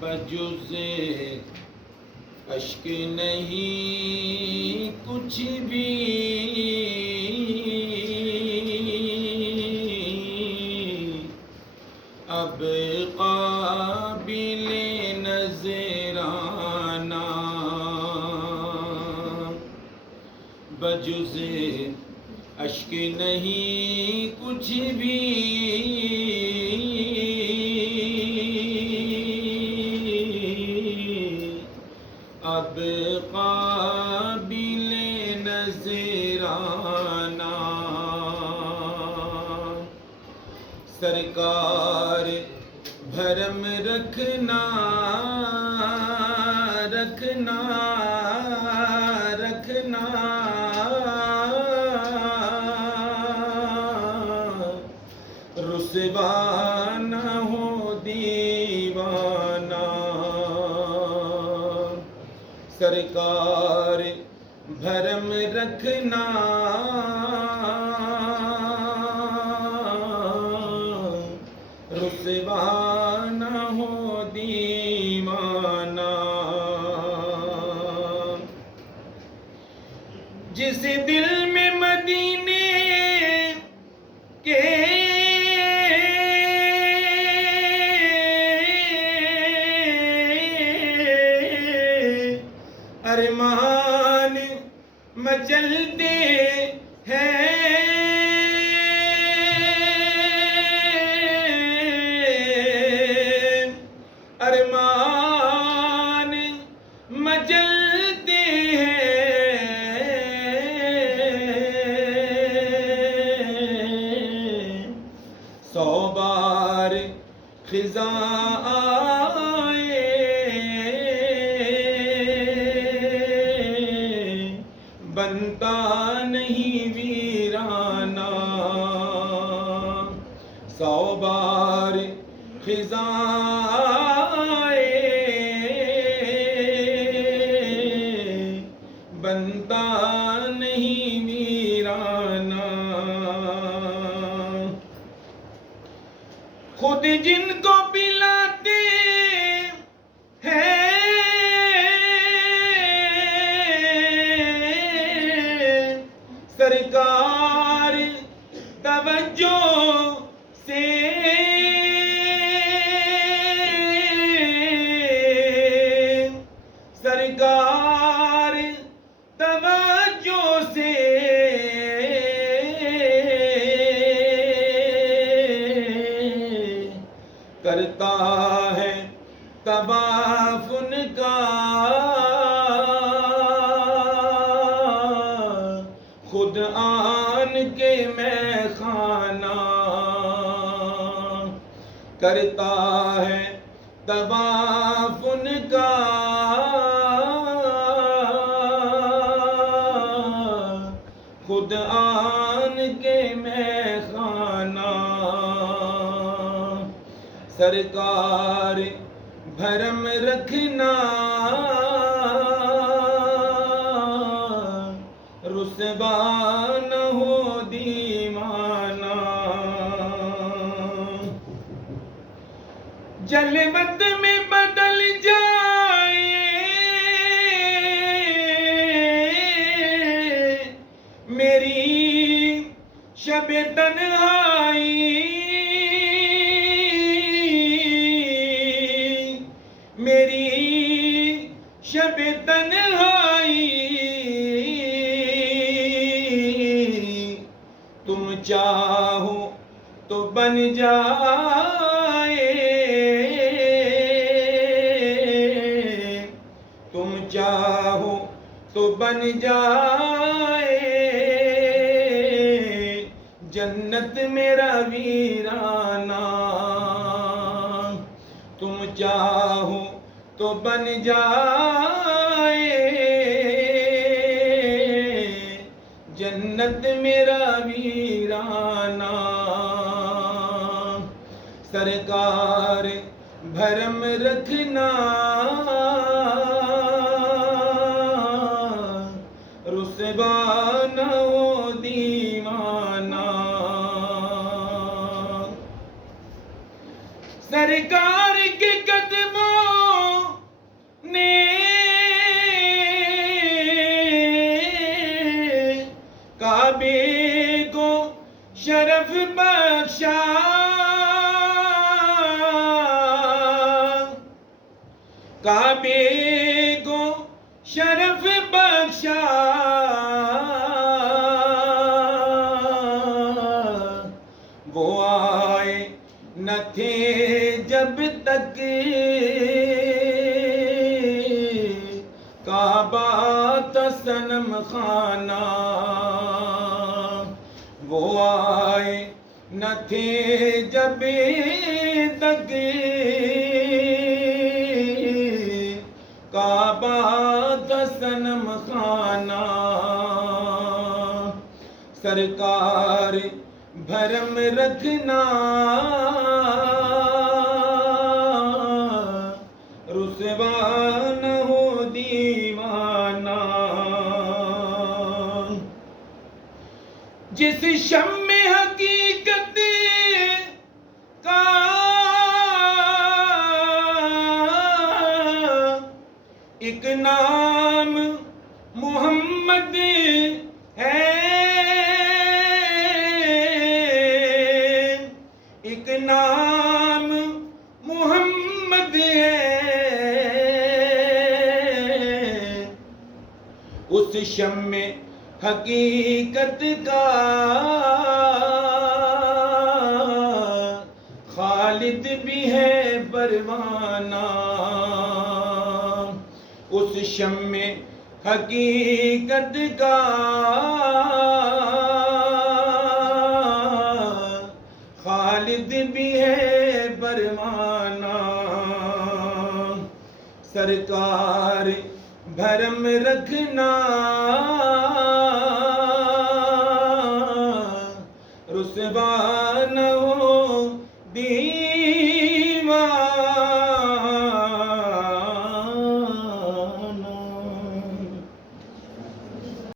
بجز اشک نہیں کچھ بھی، اب قابل نظرانہ بجز اشک نہیں کچھ بھی، اب قابل نظرانہ سرکار بھرم رکھنا رکھنا رکھنا، رسوا نہ ہو دیوانہ سرکار بھرم رکھنا رسوا نہ ہو دیوانہ، جس دل میں مدینے کے ارمان مچلتے ہیں، ارمان مچلتے ہیں، 100 بار خزاں آئے بنتا نہیں ویرانہ، 100 بار خزاں آئے بنتا نہیں ویرانہ، خود جن کو پلاتے ہیں سرکار توجہ سے، سرکار توجہ سے کرتا ہے طواف ان کا، خود آن کے میں خانہ کرتا ہے طواف ان کا، خود آن کے میں خانہ سرکار بھرم رکھنا رسوا نہ ہو دیوانہ، جلوت میں بدل جائے میری شب تنہائی، میری شب تنہائی، تم چاہو تو بن جائے، تم چاہو تو بن جائے جنت میرا ویرانہ، تم چاہو تو بن جائے جنت میرا ویرانہ، سرکار بھرم رکھنا رسوا نہ ہو دیوانہ، سرکار کے قدموں نے کعبے کو شرف بخشا، کعبے کو شرف بخشا، وہ آئے نہ تھے جب تک کعبہ تھا صنم خانہ، وہ آئے نہ تھے جب تک کعبہ تھا صنم خانہ، سرکار بھرم رکھنا رسوا نہ ہو دیوانہ، جس شمع حقیقت کا ایک نام محمد ہے، ایک نام محمد ہے، اس شمع حقیقت کا خالد بھی ہے پروانہ، اس شمع حقیقت کا خالد بھی ہے پروانہ، سرکار بھرم رکھنا رسوا نہ ہو دیوانہ۔